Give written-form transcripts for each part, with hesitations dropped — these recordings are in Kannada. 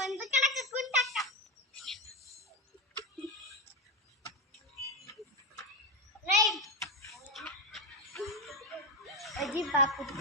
ಒಂದು ಕಣಕ ಕುಂಟಕ್ಕ ರೈಟ್ ಅಜ್ಜಿ ಪಾಪುಟ್ಟ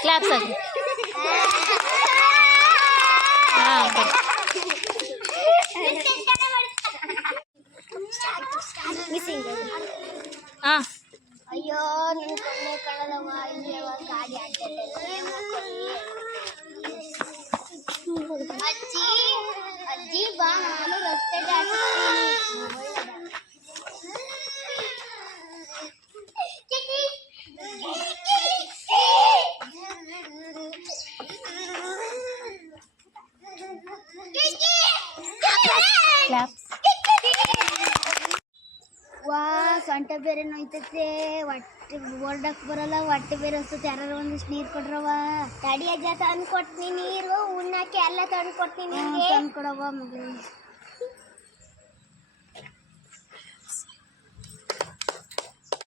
ಕ್ಲಾಪ್ಸ್ ಆಗಿ ಅಯ್ಯೋ ನಿನ್ ಕಣ್ಣೆ ಕಳದವ ಇಲ್ಲಿ ಗಾಡಿ ಅಜ್ಜಿ ಅಜ್ಜಿ ಬಾ ನಾನು ರಸ್ತೆ ವಾ ಸೊಂಟ ಬೇರೆ ನೋಯ್ತೈತೆ ಹೊಟ್ಟೆ ಓಡಕ್ ಬರಲ್ಲ ಹೊಟ್ಟೆ ಬೇರೆ ಅನ್ಸುತ್ತೆ ಯಾರು ಒಂದಿಷ್ಟು ನೀರು ಕೊಡ್ರವ ತಡಿ ಅಜ್ಜ ತಂದು ಕೊಡ್ತೀನಿ ನೀರು ಉಣ್ಣಕ್ಕೆ ಎಲ್ಲ ತಂದು ಕೊಡ್ತೀನಿ ತಂದು ಕೊಡವ ಮಗಳು